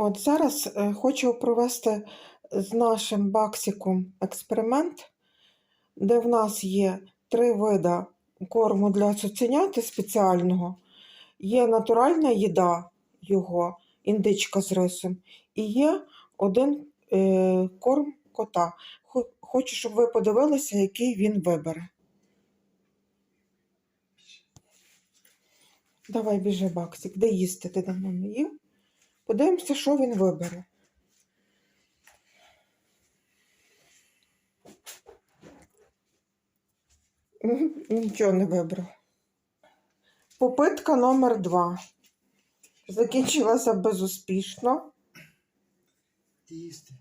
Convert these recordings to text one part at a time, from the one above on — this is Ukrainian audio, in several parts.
От зараз е, хочу провести з нашим баксиком експеримент, де в нас є три види корму для цуценяти спеціального. Є натуральна їда його, індичка з рисом, і є один е, корм кота. Хочу, щоб ви подивилися, який він вибере. Давай біжи, баксик, де їсти ти давно не їв? Подивимося, що він вибере. Нічого не вибрав. Попитка номер два. Закінчилася безуспішно. Їсти.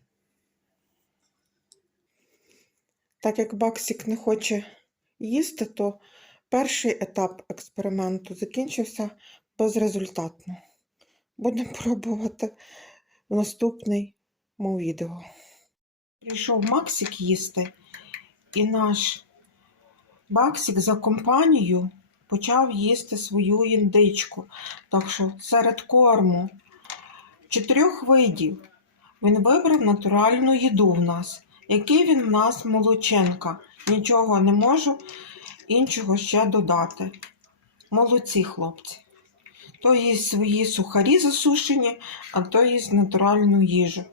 Так як Баксик не хоче їсти, то перший етап експерименту закінчився безрезультатно. Будемо пробувати в наступному відео. Прийшов Максик їсти, і наш Баксик за компанію почав їсти свою індичку. Так що серед корму чотирьох видів він вибрав натуральну їду в нас. Який він в нас молодченка. Нічого не можу іншого ще додати. Молодці хлопці. То їсть свої сухарі засушені, а то їсть натуральну їжу.